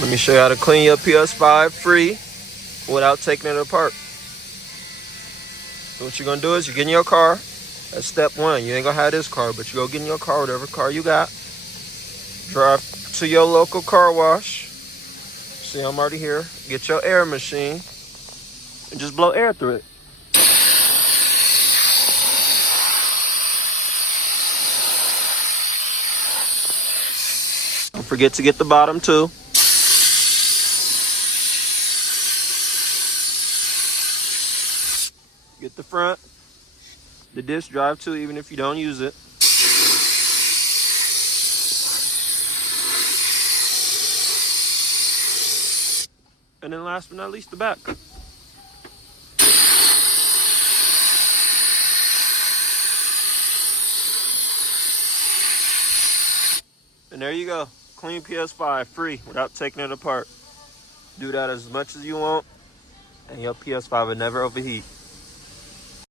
Let me show you how to clean your PS5 free without taking it apart. So what you're gonna do is you get in your car. That's step one. You ain't gonna have this car, but you go get in your car, whatever car you got. Drive to your local car wash. See, I'm already here. Get your air machine and just blow air through it. Don't forget to get the bottom too. Get the front. The disc drive too, even if you don't use it. And then last but not least, the back. And there you go. Clean PS5 free without taking it apart. Do that as much as you want, and your PS5 will never overheat.